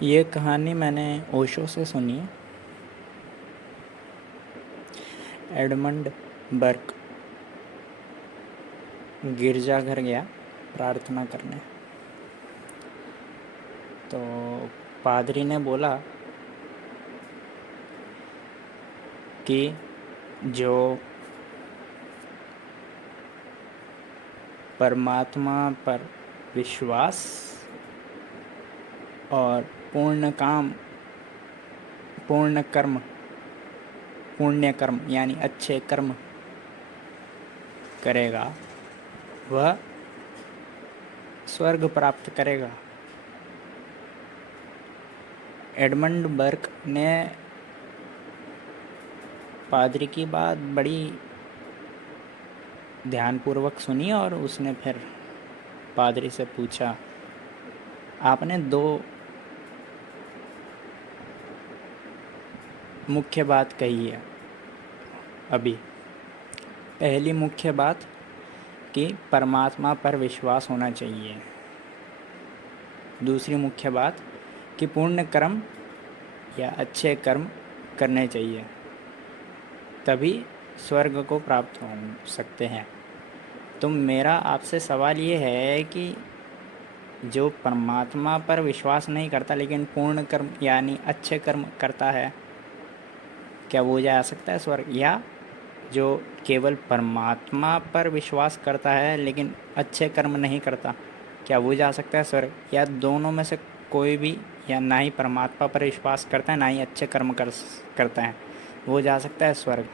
ये कहानी मैंने ओशो से सुनी है। एडमंड बर्क गिरजाघर गया प्रार्थना करने। तो पादरी ने बोला कि जो परमात्मा पर विश्वास और पूर्ण काम, पूर्ण कर्म, पुण्य कर्म यानी अच्छे कर्म करेगा वह स्वर्ग प्राप्त करेगा। एडमंड बर्क ने पादरी की बात बड़ी ध्यानपूर्वक सुनी और उसने फिर पादरी से पूछा, आपने दो मुख्य बात कही है अभी। पहली मुख्य बात कि परमात्मा पर विश्वास होना चाहिए। दूसरी मुख्य बात कि पुण्य कर्म या अच्छे कर्म करने चाहिए, तभी स्वर्ग को प्राप्त हो सकते हैं। तो मेरा आपसे सवाल ये है कि जो परमात्मा पर विश्वास नहीं करता लेकिन पूर्ण कर्म यानी अच्छे कर्म करता है, क्या वो जा सकता है स्वर्ग? या जो केवल परमात्मा पर विश्वास करता है लेकिन अच्छे कर्म नहीं करता, क्या वो जा सकता है स्वर्ग? या दोनों में से कोई भी, या ना ही परमात्मा पर विश्वास करता है ना ही अच्छे कर्म करता है, वो जा सकता है स्वर्ग?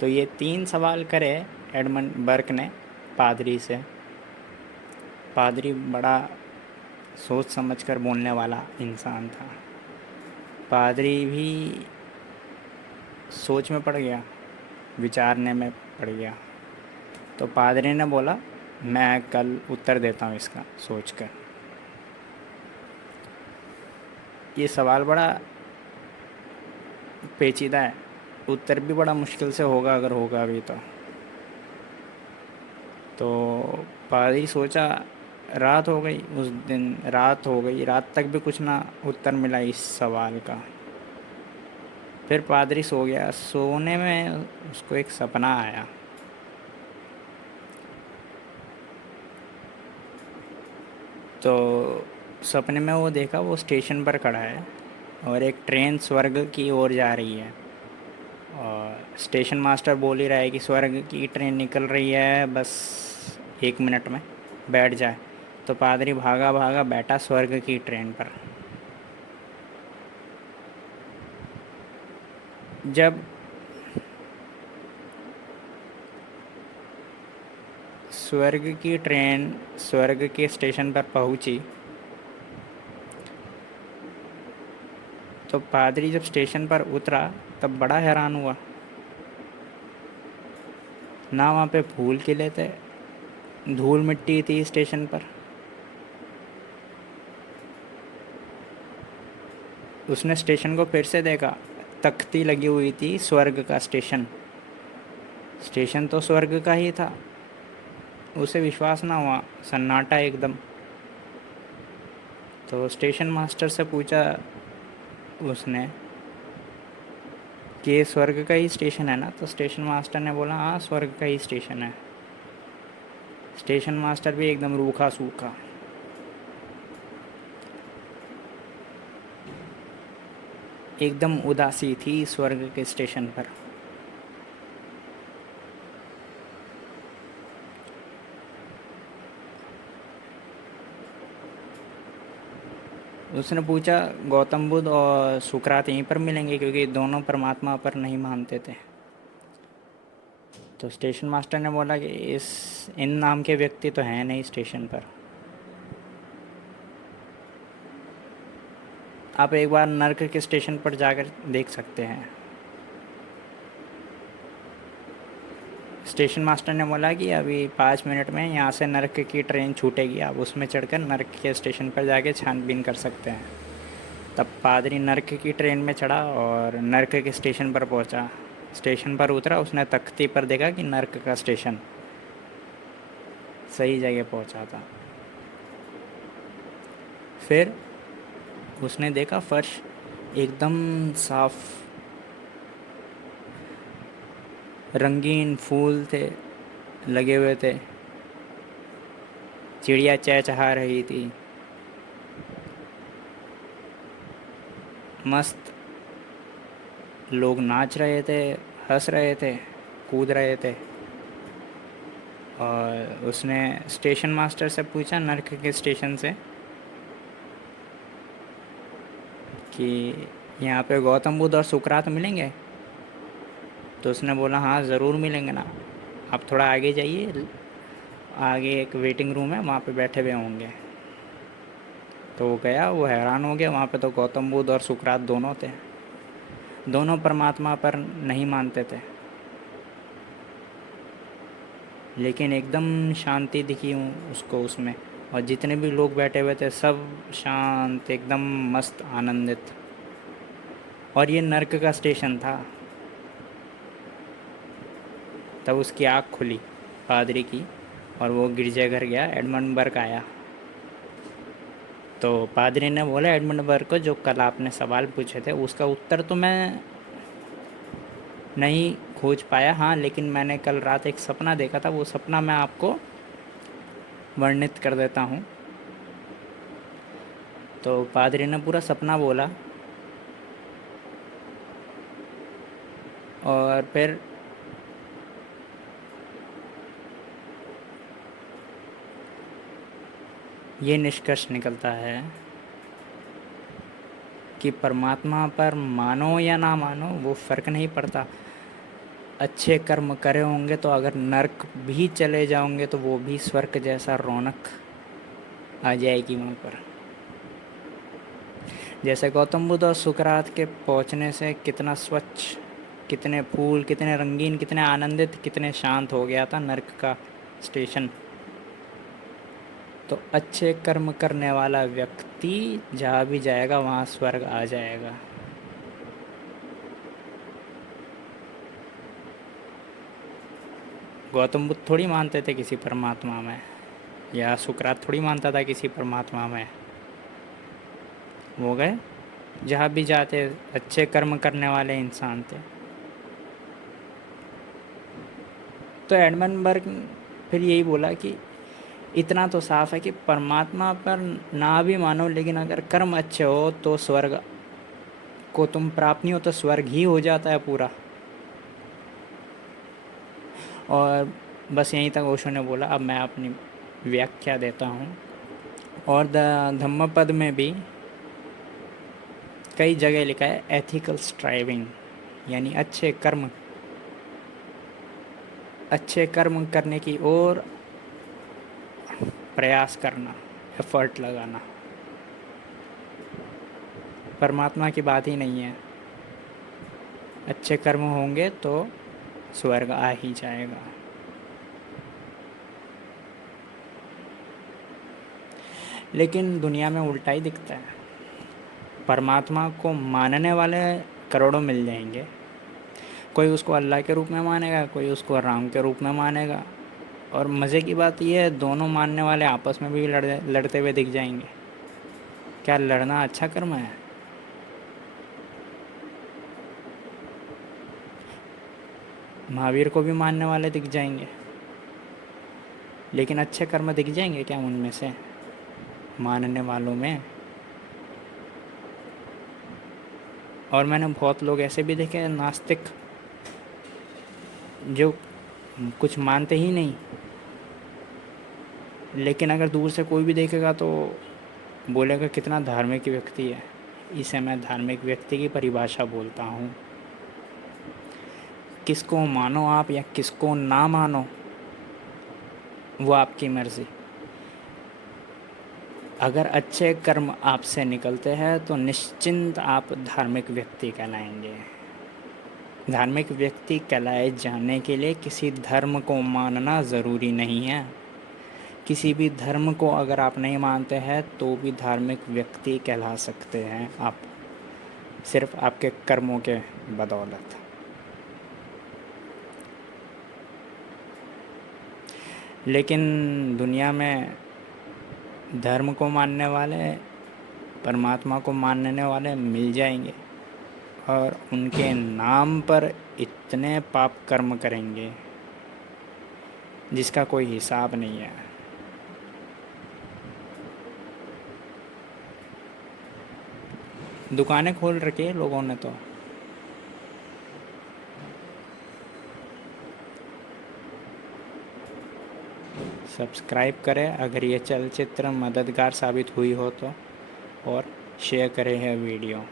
तो ये 3 सवाल करे एडमंड बर्क ने पादरी से। पादरी बड़ा सोच समझ कर बोलने वाला इंसान था। पादरी भी सोच में पड़ गया, विचारने में पड़ गया। तो पादरी ने बोला, मैं कल उत्तर देता हूँ इसका सोच कर। ये सवाल बड़ा पेचीदा है, उत्तर भी बड़ा मुश्किल से होगा अगर होगा भी तो पादरी सोचा। रात हो गई, उस दिन रात हो गई, रात तक भी कुछ ना उत्तर मिला इस सवाल का। फिर पादरी सो गया। सोने में उसको एक सपना आया। तो सपने में वो देखा, वो स्टेशन पर खड़ा है और एक ट्रेन स्वर्ग की ओर जा रही है। और स्टेशन मास्टर बोल ही रहा है कि स्वर्ग की ट्रेन निकल रही है, बस 1 मिनट में बैठ जाए। तो पादरी भागा भागा बैठा स्वर्ग की ट्रेन पर। जब स्वर्ग की ट्रेन स्वर्ग के स्टेशन पर पहुंची, तो पादरी जब स्टेशन पर उतरा तब बड़ा हैरान हुआ। ना वहाँ पे फूल खिले थे, धूल मिट्टी थी स्टेशन पर। उसने स्टेशन को फिर से देखा, तख्ती लगी हुई थी स्वर्ग का स्टेशन। स्टेशन तो स्वर्ग का ही था। उसे विश्वास ना हुआ, सन्नाटा एकदम। तो स्टेशन मास्टर से पूछा उसने कि ये स्वर्ग का ही स्टेशन है ना? तो स्टेशन मास्टर ने बोला, हाँ स्वर्ग का ही स्टेशन है। स्टेशन मास्टर भी एकदम रूखा सूखा। एकदम उदासी थी स्वर्ग के स्टेशन पर। उसने पूछा, गौतम बुद्ध और सुकरात यहीं पर मिलेंगे? क्योंकि दोनों परमात्मा पर नहीं मानते थे। तो स्टेशन मास्टर ने बोला कि इन नाम के व्यक्ति तो हैं नहीं स्टेशन पर। आप एक बार नर्क के स्टेशन पर जाकर देख सकते हैं। स्टेशन मास्टर ने बोला कि अभी 5 मिनट में यहाँ से नर्क की ट्रेन छूटेगी, आप उसमें चढ़कर नर्क के स्टेशन पर जाके छानबीन कर सकते हैं। तब पादरी नर्क की ट्रेन में चढ़ा और नर्क के स्टेशन पर पहुंचा। स्टेशन पर उतरा, उसने तख्ती पर देखा कि नर्क का स्टेशन सही जगह पहुंचा था। फिर उसने देखा फर्श एकदम साफ, रंगीन फूल थे लगे हुए थे, चिड़िया चहचहा रही थी, मस्त लोग नाच रहे थे, हंस रहे थे, कूद रहे थे। और उसने स्टेशन मास्टर से पूछा, नर्क के स्टेशन से, कि यहाँ पे गौतम बुद्ध और सुकरात मिलेंगे? तो उसने बोला हाँ ज़रूर मिलेंगे ना, आप थोड़ा आगे जाइए, आगे एक वेटिंग रूम है, वहाँ पे बैठे हुए होंगे। तो वो गया, वो हैरान हो गया, वहाँ पे तो गौतम बुद्ध और सुकरात दोनों थे। दोनों परमात्मा पर नहीं मानते थे, लेकिन एकदम शांति दिखी उसको उसमें। और जितने भी लोग बैठे हुए थे सब शांत, एकदम मस्त, आनंदित। और ये नर्क का स्टेशन था। तब उसकी आँख खुली पादरी की, और वो गिरजाघर गया, एडमंड बर्ग आया। तो पादरी ने बोला एडमंड बर्ग को, जो कल आपने सवाल पूछे थे उसका उत्तर तो मैं नहीं खोज पाया, हाँ लेकिन मैंने कल रात एक सपना देखा था, वो सपना मैं आपको वर्णित कर देता हूँ। तो पादरी ने पूरा सपना बोला, और फिर ये निष्कर्ष निकलता है कि परमात्मा पर मानो या ना मानो वो फ़र्क नहीं पड़ता। अच्छे कर्म करे होंगे तो अगर नर्क भी चले जाओगे तो वो भी स्वर्ग जैसा रौनक आ जाएगी वहाँ पर। जैसे गौतम बुद्ध और सुकरात के पहुँचने से कितना स्वच्छ, कितने फूल, कितने रंगीन, कितने आनंदित, कितने शांत हो गया था नर्क का स्टेशन। तो अच्छे कर्म करने वाला व्यक्ति जहाँ भी जाएगा वहाँ स्वर्ग आ जाएगा। गौतम बुद्ध थोड़ी मानते थे किसी परमात्मा में, या सुकरात थोड़ी मानता था किसी परमात्मा में। वो गए जहाँ भी जाते, अच्छे कर्म करने वाले इंसान थे। तो एडमंड बर्ग फिर यही बोला कि इतना तो साफ है कि परमात्मा पर ना भी मानो, लेकिन अगर कर्म अच्छे हो तो स्वर्ग को तुम प्राप्त नहीं हो तो स्वर्ग ही हो जाता है पूरा। और बस यहीं तक ओशो ने बोला। अब मैं अपनी व्याख्या देता हूँ। और धम्मपद में भी कई जगह लिखा है एथिकल स्ट्राइविंग, यानी अच्छे कर्म करने की ओर प्रयास करना, एफर्ट लगाना। परमात्मा की बात ही नहीं है, अच्छे कर्म होंगे तो स्वर्ग आ ही जाएगा। लेकिन दुनिया में उल्टा ही दिखता है। परमात्मा को मानने वाले करोड़ों मिल जाएंगे, कोई उसको अल्लाह के रूप में मानेगा, कोई उसको राम के रूप में मानेगा। और मज़े की बात यह है, दोनों मानने वाले आपस में भी लड़ते हुए दिख जाएंगे। क्या लड़ना अच्छा कर्म है? महावीर को भी मानने वाले दिख जाएंगे, लेकिन अच्छे कर्म दिख जाएंगे क्या उनमें से, मानने वालों में? और मैंने बहुत लोग ऐसे भी देखे नास्तिक, जो कुछ मानते ही नहीं, लेकिन अगर दूर से कोई भी देखेगा तो बोलेगा कितना धार्मिक व्यक्ति है। इसे मैं धार्मिक व्यक्ति की परिभाषा बोलता हूँ। किसको मानो आप या किसको ना मानो, वो आपकी मर्ज़ी। अगर अच्छे कर्म आपसे निकलते हैं तो निश्चिंत आप धार्मिक व्यक्ति कहलाएंगे। धार्मिक व्यक्ति कहलाए जाने के लिए किसी धर्म को मानना ज़रूरी नहीं है। किसी भी धर्म को अगर आप नहीं मानते हैं तो भी धार्मिक व्यक्ति कहला सकते हैं आप, सिर्फ आपके कर्मों के बदौलत। लेकिन दुनिया में धर्म को मानने वाले परमात्मा को मानने वाले मिल जाएंगे और उनके नाम पर इतने पाप कर्म करेंगे जिसका कोई हिसाब नहीं है। दुकानें खोल रखी है लोगों ने तो। सब्सक्राइब करें अगर ये चलचित्र मददगार साबित हुई हो तो, और शेयर करें यह वीडियो।